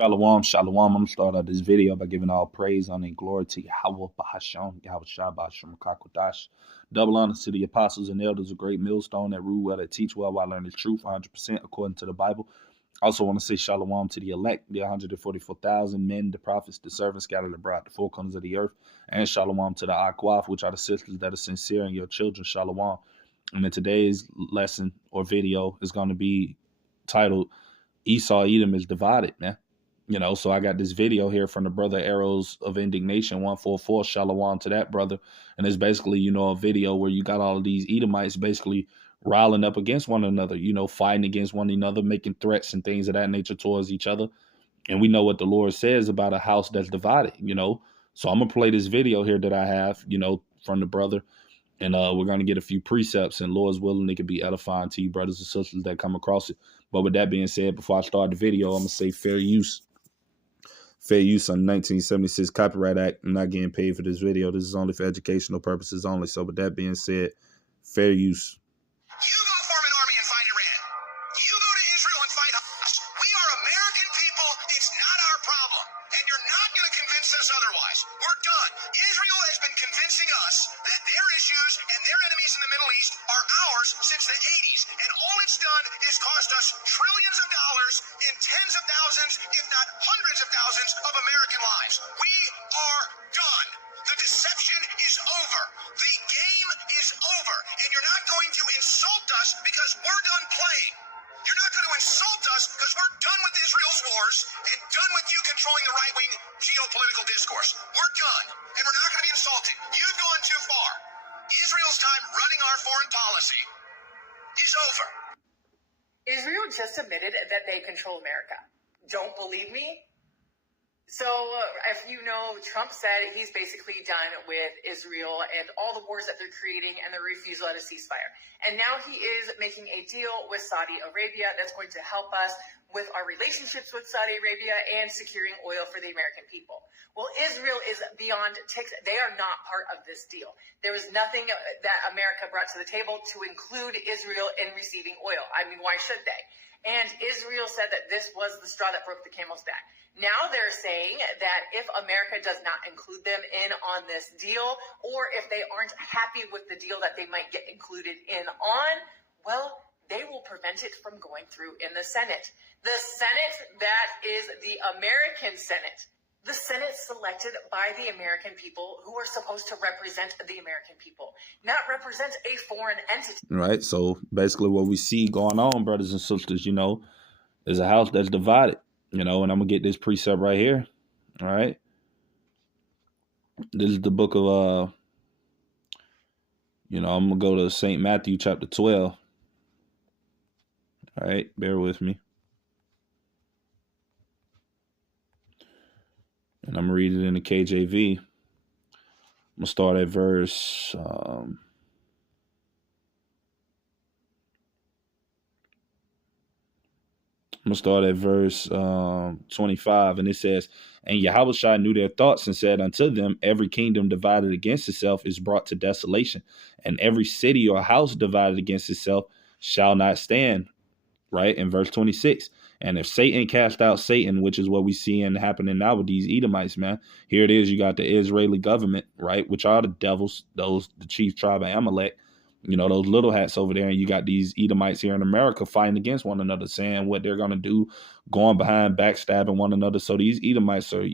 Shalom, shalom. I'm gonna start out this video by giving all praise, honor, and glory to Yahweh Bahasham, Yahweh Shabbat, Shemakakodash. Double honor to the apostles and elders, a great millstone that rule well, that teach well while learning the truth 100% according to the Bible. I also want to say shalom to the elect, the 144,000 men, the prophets, the servants scattered abroad, the four corners of the earth, and shalom to the Akwaf, which are the sisters that are sincere, and your children, shalom. And in today's lesson or video is going to be titled Esau Edom is divided, man. So I got this video here from the brother Arrows of Indignation 144. Shalom to that brother. And it's basically, a video where you got all of these Edomites basically riling up against one another, fighting against one another, making threats and things of that nature towards each other. And we know what the Lord says about a house that's divided. So I'm gonna play this video here that I have, from the brother. And we're going to get a few precepts, and Lord's willing, it could be edifying to you, brothers and sisters that come across it. But with that being said, before I start the video, I'm going to say fair use. Fair use on the 1976 Copyright Act. I'm not getting paid for this video. This is only for educational purposes only. So with that being said, fair use. You go form an army and fight Iran. You go to Israel and fight us. We are American people. It's not our problem. And you're not going to convince us otherwise. We're done. Israel has been convincing us that their issues and their enemies in the Middle East are ours since the 80s. And all it's done is cost us trillions of dollars in tens of thousands, if not hundreds of thousands, of American lives. We are done. The deception is over. The game is over. And you're not going to insult us because we're done playing. You're not going to insult us because we're done with Israel's wars and done with you controlling the right-wing geopolitical discourse. We're done. And we're not going to be insulted. You've gone too far. Israel's time running our foreign policy is over. Israel just admitted that they control America. Don't believe me? So, if you know, Trump said he's basically done with Israel and all the wars that they're creating and the refusal at a ceasefire. And now he is making a deal with Saudi Arabia that's going to help us with our relationships with Saudi Arabia and securing oil for the American people. Well, Israel is beyond they are not part of this deal. There was nothing that America brought to the table to include Israel in receiving oil. I mean, why should they? And Israel said that this was the straw that broke the camel's back. Now they're saying that if America does not include them in on this deal, or if they aren't happy with the deal that they might get included in on, well, they will prevent it from going through in the Senate. The Senate that is the American Senate. The Senate selected by the American people who are supposed to represent the American people, not represent a foreign entity. Right. So basically what we see going on, brothers and sisters, is a house that's divided, and I'm going to get this precept right here. All right. This is the book of, I'm going to go to St. Matthew chapter 12. All right. Bear with me. And I'm going to read it in the KJV. I'm going to start at verse... I'm going to start at verse 25, and it says, "And Yahushua knew their thoughts and said unto them, Every kingdom divided against itself is brought to desolation, and every city or house divided against itself shall not stand." Right? In verse 26, "And if Satan cast out Satan," which is what we see and happening now with these Edomites, man. Here it is. You got the Israeli government, right? Which are the devils, the chief tribe of Amalek. Those little hats over there, and you got these Edomites here in America fighting against one another, saying what they're going to do, going behind, backstabbing one another. So these Edomites are,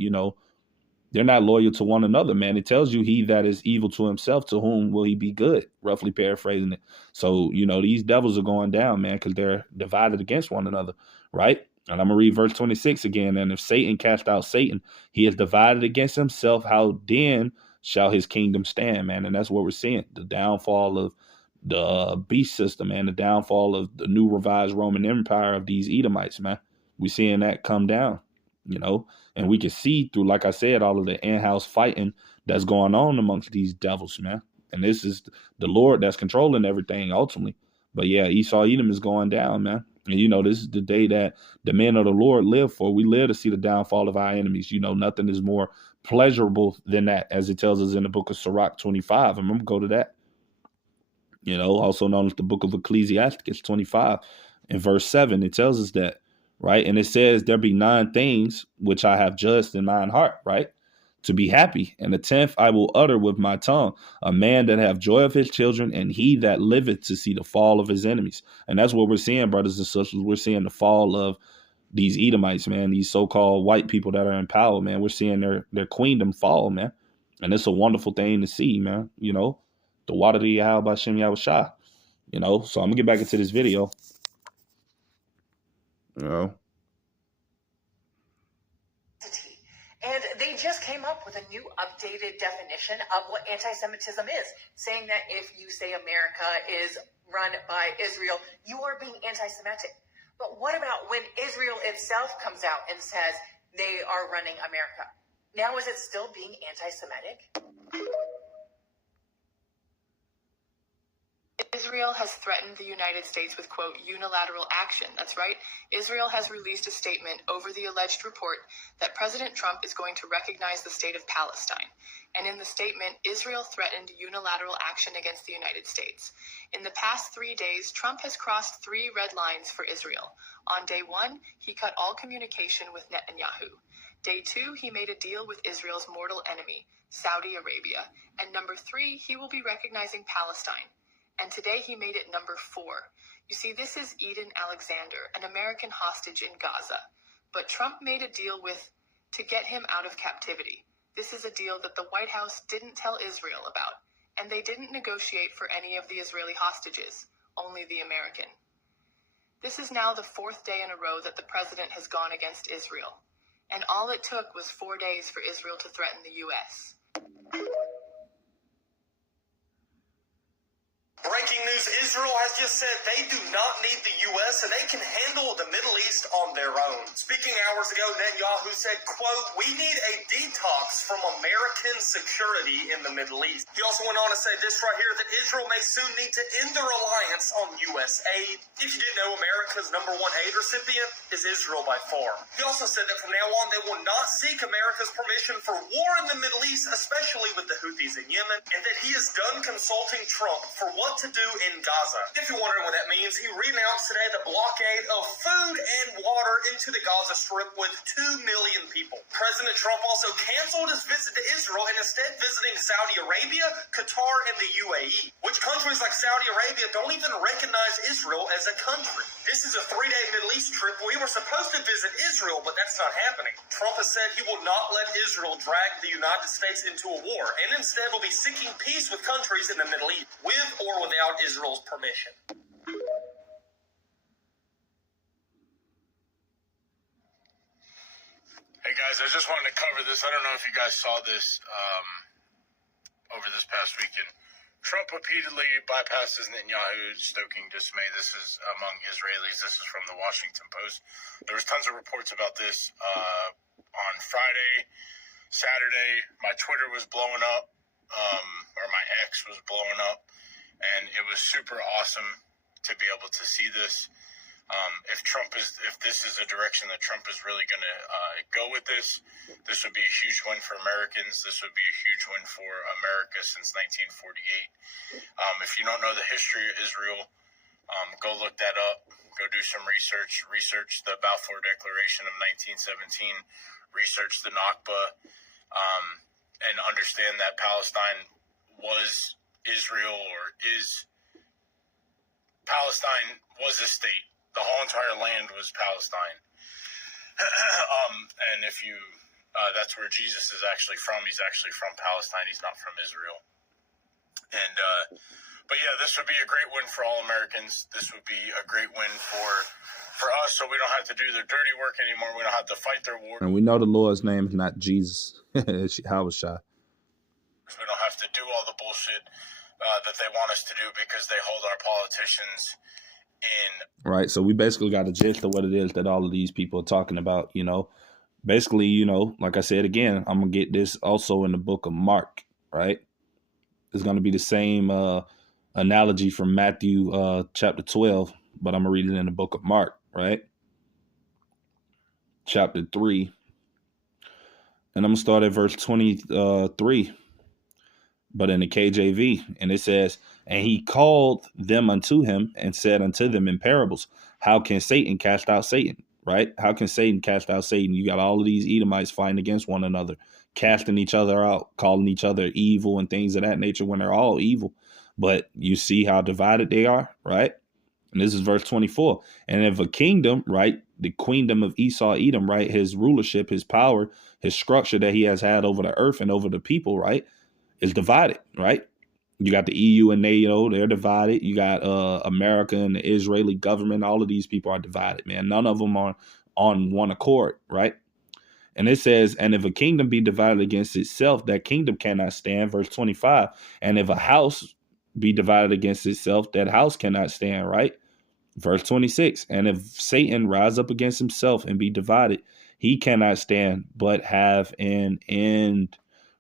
they're not loyal to one another, man. It tells you he that is evil to himself, to whom will he be good? Roughly paraphrasing it. So, these devils are going down, man, because they're divided against one another, right? And I'm going to read verse 26 again. "And if Satan cast out Satan, he is divided against himself. How then shall his kingdom stand," man? And that's what we're seeing. The downfall of the beast system and the downfall of the new revised Roman Empire of these Edomites, man. We're seeing that come down, and we can see through, like I said, all of the in-house fighting that's going on amongst these devils, man. And this is the Lord that's controlling everything ultimately. But yeah, Esau Edom is going down, man. And this is the day that the men of the Lord live for. We live to see the downfall of our enemies. Nothing is more pleasurable than that, as it tells us in the book of Sirach 25. I'm going to go to that. Also known as the book of Ecclesiastes 25 in verse 7, it tells us that right? And it says there be 9 things which I have judged in mine heart, right? To be happy. And the 10th I will utter with my tongue, a man that have joy of his children, and he that liveth to see the fall of his enemies. And that's what we're seeing, brothers and sisters. We're seeing the fall of these Edomites, man, these so-called white people that are in power, man. We're seeing their queendom fall, man. And it's a wonderful thing to see, man. You know, the water to Yahweh by Shem Yahweh Shah. You know, so I'm gonna get back into this video. You know. And they just came up with a new updated definition of what anti-Semitism is, saying that if you say America is run by Israel, you are being anti-Semitic. But what about when Israel itself comes out and says they are running America? Now is it still being anti-Semitic? Israel has threatened the United States with, quote, unilateral action. That's right. Israel has released a statement over the alleged report that President Trump is going to recognize the state of Palestine. And in the statement, Israel threatened unilateral action against the United States. In the past 3 days, Trump has crossed 3 red lines for Israel. On day 1, he cut all communication with Netanyahu. Day 2, he made a deal with Israel's mortal enemy, Saudi Arabia. And number 3, he will be recognizing Palestine. And today he made it number 4. You see, this is Eden Alexander, an American hostage in Gaza. But Trump made a deal to get him out of captivity. This is a deal that the White House didn't tell Israel about. And they didn't negotiate for any of the Israeli hostages, only the American. This is now the 4th day in a row that the president has gone against Israel. And all it took was 4 days for Israel to threaten the U.S. Breaking news, Israel has just said they do not need the U.S. and they can handle the Middle East on their own. Speaking hours ago, Netanyahu said, quote, we need a detox from American security in the Middle East. He also went on to say this right here, that Israel may soon need to end their reliance on U.S. aid. If you didn't know, America's #1 aid recipient is Israel by far. He also said that from now on, they will not seek America's permission for war in the Middle East, especially with the Houthis in Yemen, and that he is done consulting Trump for what to do in Gaza. If you're wondering what that means, he renounced today the blockade of food and water into the Gaza Strip with 2 million people. President Trump also canceled his visit to Israel and instead visiting Saudi Arabia, Qatar, and the UAE, which countries like Saudi Arabia don't even recognize Israel as a country. This is a 3-day Middle East trip. We were supposed to visit Israel, but that's not happening. Trump has said he will not let Israel drag the United States into a war, and instead will be seeking peace with countries in the Middle East, with or without Israel's permission. Hey guys, I just wanted to cover this. I don't know if you guys saw this over this past weekend. Trump repeatedly bypasses Netanyahu, stoking dismay. This is among Israelis. This is from the Washington Post. There was tons of reports about this on Friday, Saturday. My Twitter was blowing up, or my X was blowing up, and it was super awesome to be able to see this. If this is a direction that Trump is really going to go with this would be a huge win for Americans. This would be a huge win for America since 1948. If you don't know the history of Israel, go look that up. Go do some research. Research the Balfour Declaration of 1917. Research the Nakba, and understand that Palestine was Israel, or is Palestine was a state. The whole entire land was Palestine. And if you, that's where Jesus is actually from. He's actually from Palestine. He's not from Israel. And, but yeah, this would be a great win for all Americans. This would be a great win for us, so we don't have to do their dirty work anymore. We don't have to fight their war. And we know the Lord's name is not Jesus. It's Yahweh Shah. We don't have to do all the bullshit that they want us to do because they hold our politicians in. Right. So we basically got a gist of what it is that all of these people are talking about, you know. Basically, you know, like I said again, I'm going to get this also in the book of Mark, right? It's going to be the same analogy from Matthew chapter 12, but I'm going to read it in the book of Mark, right? Chapter 3. And I'm going to start at verse 23, but in the KJV. And it says, and he called them unto him and said unto them in parables, how can Satan cast out Satan? right? How can Satan cast out Satan? You got all of these Edomites fighting against one another, casting each other out, calling each other evil and things of that nature when they're all evil. But you see how divided they are, right? And this is verse 24. And if a kingdom, right, the queendom of Esau, Edom, right, his rulership, his power, his structure that he has had over the earth and over the people, right, is divided, right? You got the EU and NATO, they're divided. You got America and the Israeli government. All of these people are divided, man. None of them are on one accord, right? And it says, and if a kingdom be divided against itself, that kingdom cannot stand. Verse 25. And if a house be divided against itself, that house cannot stand, right? Verse 26. And if Satan rise up against himself and be divided, he cannot stand, but have an end,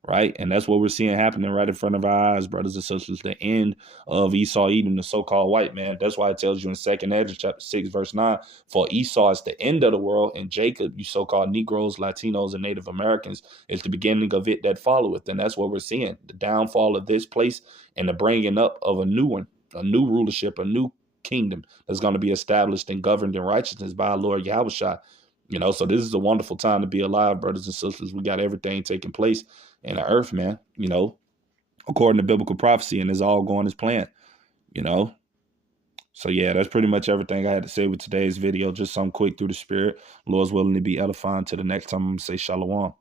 right? And that's what we're seeing happening right in front of our eyes, brothers and sisters. The end of Esau, Edom, the so-called white man. That's why it tells you in 2nd Ezra chapter 6, verse 9, for Esau is the end of the world, and Jacob, you so-called Negroes, Latinos, and Native Americans, is the beginning of it that followeth. And that's what we're seeing, the downfall of this place and the bringing up of a new one, a new rulership, a new kingdom that's going to be established and governed in righteousness by our Lord Yahushua. You know, so this is a wonderful time to be alive, brothers and sisters. We got everything taking place in the earth, man, you know, according to biblical prophecy, and it's all going as planned, you know. So, yeah, that's pretty much everything I had to say with today's video. Just some quick through the spirit. Lord's willing to be edifying. To the next time, I'm going to say shalom.